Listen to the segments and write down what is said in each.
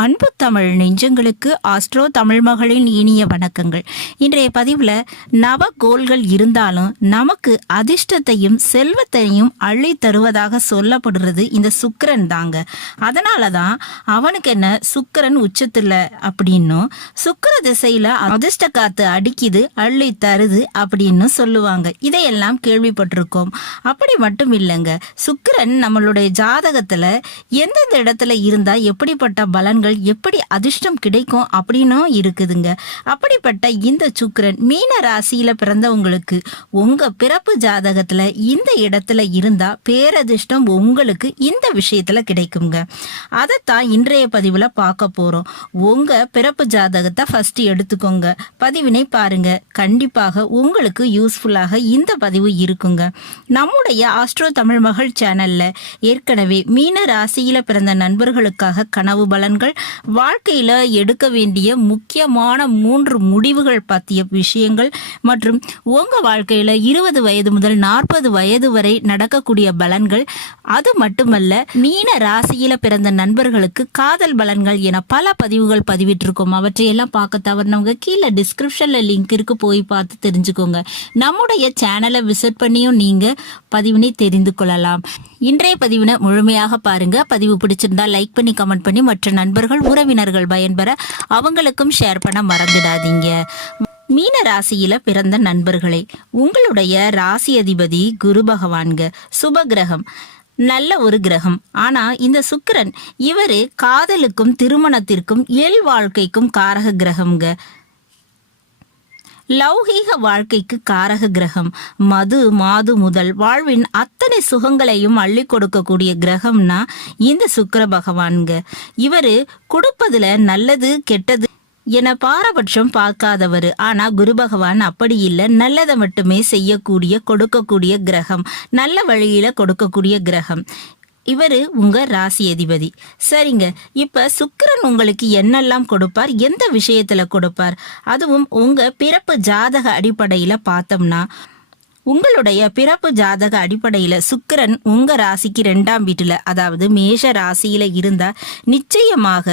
அன்பு தமிழ் நெஞ்சங்களுக்கு ஆஸ்ட்ரோ தமிழ் மகளின் இனிய வணக்கங்கள். இன்றைய பதிவில் நவகோள்கள் இருந்தாலும் நமக்கு அதிர்ஷ்டத்தையும் செல்வத்தையும் அள்ளி தருவதாக சொல்லப்படுறது இந்த சுக்கிரன் தாங்க. அதனால தான் அவனுக்கு என்ன சுக்கிரன் உச்சத்தில் அப்படின்னும் சுக்கிர திசையில் அதிர்ஷ்ட காத்து அடிக்குது அள்ளி தருது அப்படின்னு சொல்லுவாங்க. இதையெல்லாம் கேள்விப்பட்டிருக்கோம். அப்படி மட்டும் இல்லைங்க, சுக்கிரன் நம்மளுடைய ஜாதகத்தில் எந்தெந்த இடத்துல இருந்தால் எப்படிப்பட்ட பலன் எப்படி அதிர்ஷ்டம் கிடைக்கும் அப்படின்னும் இருக்குதுங்க. அப்படிப்பட்ட இந்த சுக்கிரன் மீன ராசியில பிறந்தவங்களுக்கு உங்க பிறப்பு ஜாதகத்துல இந்த இடத்துல இருந்தா பேரதிர்ஷ்டம் உங்களுக்கு இந்த விஷயத்துல கிடைக்குங்க. அதைத்தான் இன்றைய பதிவுல பார்க்க போறோம். உங்க பிறப்பு ஜாதகத்தை ஃபர்ஸ்ட் எடுத்துக்கோங்க, பதிவினை பாருங்க. கண்டிப்பாக உங்களுக்கு யூஸ்ஃபுல்லாக இந்த பதிவு இருக்குங்க. நம்முடைய ஆஸ்ட்ரோ தமிழ் மகள் சேனல்ல ஏற்கனவே மீன ராசியில பிறந்த நண்பர்களுக்காக கனவு பலன்கள், வாழ்க்கையில எடுக்க வேண்டிய முக்கியமான 3 முடிவுகள் பற்றிய விஷயங்கள் மற்றும் உங்க வாழ்க்கையில 20 வயது முதல் 40 வயது வரை நடக்கக்கூடிய பலன்கள், அது மட்டுமல்ல மீன ராசியில பிறந்த நண்பர்களுக்கு காதல் பலன்கள் என பல பதிவுகள் பதிவிட்டிருக்கோம். அவற்றையெல்லாம் பார்க்க தவறினவங்க கீழே டிஸ்கிரிப்ஷன்ல லிங்க் இருக்கு, போய் பார்த்து தெரிஞ்சுக்கோங்க. நம்முடைய சேனலை விசிட் பண்ணியும் நீங்க பதிவினை தெரிந்து கொள்ளலாம். இன்றைய பதிவினை முழுமையாக பாருங்க. பதிவு பிடிச்சிருந்தா லைக் பண்ணி கமெண்ட் பண்ணி மற்ற நண்பர்கள் உறவினர்கள் பயன்பெற அவங்களுக்கும் ஷேர் பண்ண மறந்துடாதீங்க. மீன ராசியில பிறந்த நண்பர்களே, உங்களுடைய ராசி அதிபதி குரு பகவான்க, சுப கிரகம், நல்ல ஒரு கிரகம். ஆனா இந்த சுக்கிரன் இவரு காதலுக்கும் திருமணத்திற்கும் இயல் வாழ்க்கைக்கும் காரக கிரகம்ங்க. லௌகீக வாழ்க்கைக்கு காரக கிரகம். மது மாது முதல் வாழ்வின் அத்தனை சுகங்களையும் அள்ளி கொடுக்கக்கூடிய கிரகம்னா இந்த சுக்கிர பகவான்க. இவரு கொடுப்பதுல நல்லது கெட்டது என பாரபட்சம் பார்க்காதவர். ஆனா குரு பகவான் அப்படி இல்லை, நல்லதை மட்டுமே செய்யக்கூடிய கொடுக்கக்கூடிய கிரகம், நல்ல வழியில கொடுக்கக்கூடிய கிரகம். இவரு உங்க ராசி அதிபதி. சரிங்க, இப்ப சுக்கிரன் உங்களுக்கு என்னெல்லாம் கொடுப்பார், எந்த விஷயத்துல கொடுப்பார், அதுவும் உங்க பிறப்பு ஜாதக அடிப்படையில பார்த்தோம்னா, உங்களுடைய பிறப்பு ஜாதக அடிப்படையில சுக்கிரன் உங்க ராசிக்கு 2ஆம் வீட்டுல, அதாவது மேஷ ராசியில இருந்தா நிச்சயமாக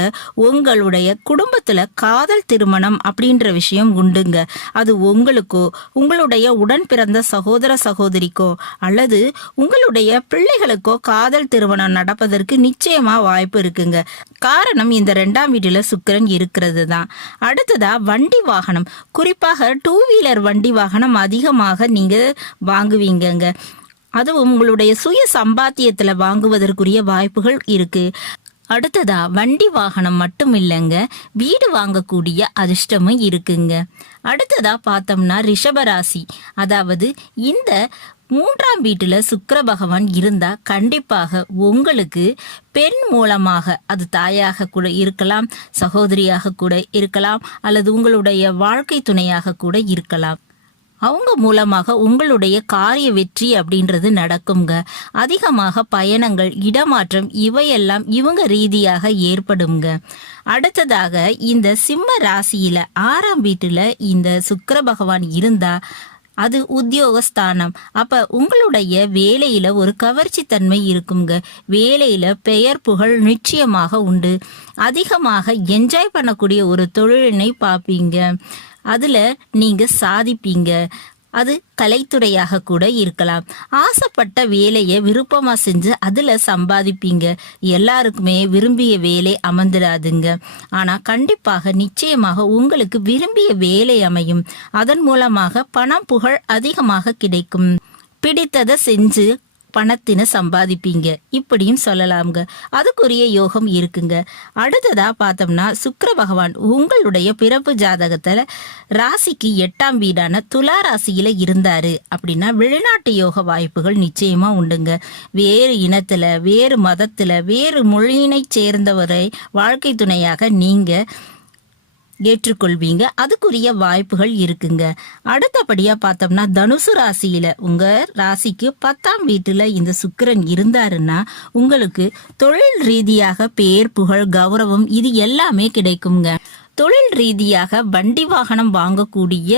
உங்களுடைய குடும்பத்துல காதல் திருமணம் அப்படின்ற விஷயம் உண்டுங்க. அது உங்களுக்கோ உங்களுடைய உடன் பிறந்த சகோதர சகோதரிக்கோ அல்லது உங்களுடைய பிள்ளைகளுக்கோ காதல் திருமணம் நடப்பதற்கு நிச்சயமா வாய்ப்பு இருக்குங்க. காரணம் இந்த 2ஆம் வீட்டுல சுக்கிரன் இருக்கிறது தான். அடுத்ததா வண்டி வாகனம், குறிப்பாக 2 வீலர் வண்டி வாகனம் அதிகமாக நீங்க வாங்குவீங்கங்க. அதுவும் உங்களுடைய சுய சம்பாத்தியத்துல வாங்குவதற்குரிய வாய்ப்புகள் இருக்கு. அடுத்ததா வண்டி வாகனம் மட்டும் இல்லைங்க, வீடு வாங்கக்கூடிய அதிர்ஷ்டமும் இருக்குங்க. அடுத்ததா பார்த்தோம்னா ரிஷபராசி, அதாவது இந்த 3ஆம் வீட்டுல சுக்கிர பகவான் இருந்தா கண்டிப்பாக உங்களுக்கு பெண் மூலமாக, அது தாயாக கூட இருக்கலாம், சகோதரியாக கூட இருக்கலாம், அல்லது உங்களுடைய வாழ்க்கை துணையாக கூட இருக்கலாம். அவங்க மூலமாக உங்களுடைய காரிய வெற்றி அப்படின்றது நடக்குங்க. அதிகமாக பயணங்கள், இடமாற்றம் இவையெல்லாம் இவங்க ரீதியாக ஏற்படுங்க. அடுத்ததாக இந்த சிம்ம ராசியில 6ஆம் வீட்டுல இந்த சுக்கிர பகவான் இருந்தா அது உத்தியோகஸ்தானம். அப்ப உங்களுடைய வேலையில ஒரு கவர்ச்சி தன்மை இருக்குங்க. வேலையில பெயர் புகழ் நிச்சயமாக உண்டு. அதிகமாக என்ஜாய் பண்ணக்கூடிய ஒரு தொழிலினை பார்ப்பீங்க. அதுல நீங்க சாதிப்பீங்க. அது கலைத்துறையாக கூட இருக்கலாம். ஆசைப்பட்ட வேலையை விருப்பமா செஞ்சு அதுல சம்பாதிப்பீங்க. எல்லாருக்குமே விரும்பிய வேலை அமர்ந்துடாதுங்க. ஆனா கண்டிப்பாக நிச்சயமாக உங்களுக்கு விரும்பிய வேலை அமையும். அதன் மூலமாக பணம் புகழ் அதிகமாக கிடைக்கும். பிடித்ததை செஞ்சு பணத்தின சம்பாதிப்பீங்க, இப்படியும் சொல்லலாம்ங்க. அதுக்குரிய யோகம் இருக்குங்க. அடுத்ததா பார்த்தோம்னா சுக்கிர பகவான் உங்களுடைய பிறப்பு ஜாதகத்துல ராசிக்கு 8ஆம் வீடான துலா ராசியில இருந்தாரு அப்படின்னா வெளிநாட்டு யோக வாய்ப்புகள் நிச்சயமா உண்டுங்க. வேறு இனத்துல, வேறு மதத்துல, வேறு மொழியினை சேர்ந்தவரை வாழ்க்கை துணையாக நீங்க ஏற்றுக்கொள்வீங்க. அதுக்குரிய வாய்ப்புகள் இருக்குங்க. அடுத்தபடியா பார்த்தோம்னா தனுசு ராசியில உங்க ராசிக்கு 10ஆம் வீட்டுல இந்த சுக்கிரன் இருந்தாருன்னா உங்களுக்கு தொழில் ரீதியாக பேர் புகழ் கௌரவம் இது எல்லாமே கிடைக்குங்க. தொழில் ரீதியாக வண்டி வாகனம் வாங்கக்கூடிய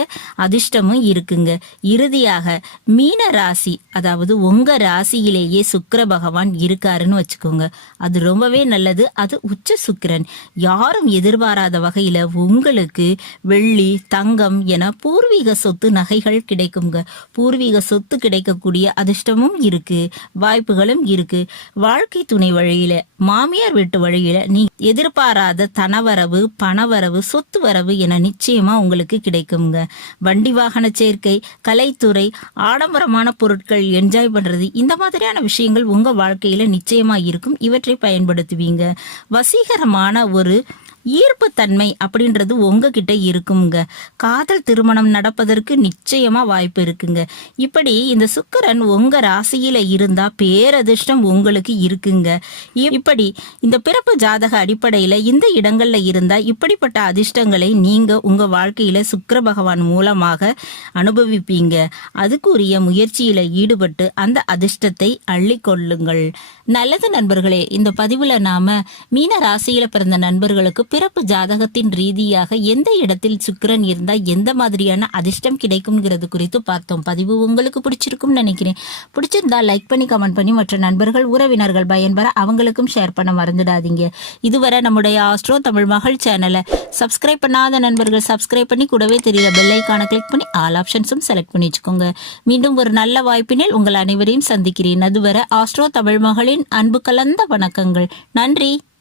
அதிர்ஷ்டமும் இருக்குங்க. இறுதியாக மீன ராசி, அதாவது உங்க ராசியிலேயே சுக்கிர பகவான் இருக்காருன்னு வச்சுக்கோங்க. அது ரொம்பவே நல்லது. அது உச்ச சுக்கிரன். யாரும் எதிர்பாராத வகையில உங்களுக்கு வெள்ளி, தங்கம் என பூர்வீக சொத்து நகைகள் கிடைக்குங்க. பூர்வீக சொத்து கிடைக்கக்கூடிய அதிர்ஷ்டமும் இருக்கு, வாய்ப்புகளும் இருக்கு. வாழ்க்கை துணை வழியில, மாமியார் வீட்டு வழியில நீ எதிர்பாராத தனவரவு, பணவரவு, சொத்து வரவு என நிச்சயமா உங்களுக்கு கிடைக்குங்க. வண்டி வாகன சேர்க்கை, கலைத்துறை, ஆடம்பரமான பொருட்கள் என்ஜாய் பண்றது, இந்த மாதிரியான விஷயங்கள் உங்க வாழ்க்கையில நிச்சயமா இருக்கும். இவற்றை பயன்படுத்துவீங்க. வசீகரமான ஒரு ஈர்ப்பு தன்மை அப்படின்றது உங்ககிட்ட இருக்குங்க. காதல் திருமணம் நடப்பதற்கு நிச்சயமா வாய்ப்பு இருக்குங்க. இப்படி இந்த சுக்கிரன் உங்க ராசியில இருந்தா பேரதிர்ஷ்டம் உங்களுக்கு இருக்குங்க. இப்படி இந்த பிறப்பு ஜாதக அடிப்படையில இந்த இடங்கள்ல இருந்தா இப்படிப்பட்ட அதிர்ஷ்டங்களை நீங்க உங்க வாழ்க்கையில சுக்கிர பகவான் மூலமாக அனுபவிப்பீங்க. அதுக்குரிய முயற்சியில ஈடுபட்டு அந்த அதிர்ஷ்டத்தை அள்ளி கொள்ளுங்கள். நல்லது நண்பர்களே, இந்த பதிவுல நாம மீன ராசியில பிறந்த நண்பர்களுக்கு பிறப்பு ஜாதகத்தின் ரீதியாக எந்த இடத்தில் சுக்கிரன் இருந்தா எந்த மாதிரியான அதிர்ஷ்டம் கிடைக்கும்ங்கிறது குறித்து பார்த்தோம். பதிவு உங்களுக்கு பிடிச்சிருக்கும் நினைக்கிறேன். பிடிச்சிருந்தா லைக் பண்ணி, கமெண்ட் பண்ணி மற்ற நண்பர்கள், உறவினர்கள் பயன்பெற அவங்களுக்கும் ஷேர் பண்ண மறந்துடாதீங்க. இதுவரை நம்முடைய ஆஸ்ட்ரோ தமிழ் மகள் சேனலை சப்ஸ்கிரைப் பண்ணாத நண்பர்கள் சப்ஸ்கிரைப் பண்ணி கூடவே தெரியல பெல் ஐகானை கிளிக் பண்ணி ஆல் ஆப்ஷன்ஸும் செலக்ட் பண்ணி வச்சுக்கோங்க. மீண்டும் ஒரு நல்ல வாய்ப்பினில் உங்கள் அனைவரையும் சந்திக்கிறேன். அதுவரை ஆஸ்ட்ரோ தமிழ் மகளின் அன்பு கலந்த வணக்கங்கள். நன்றி.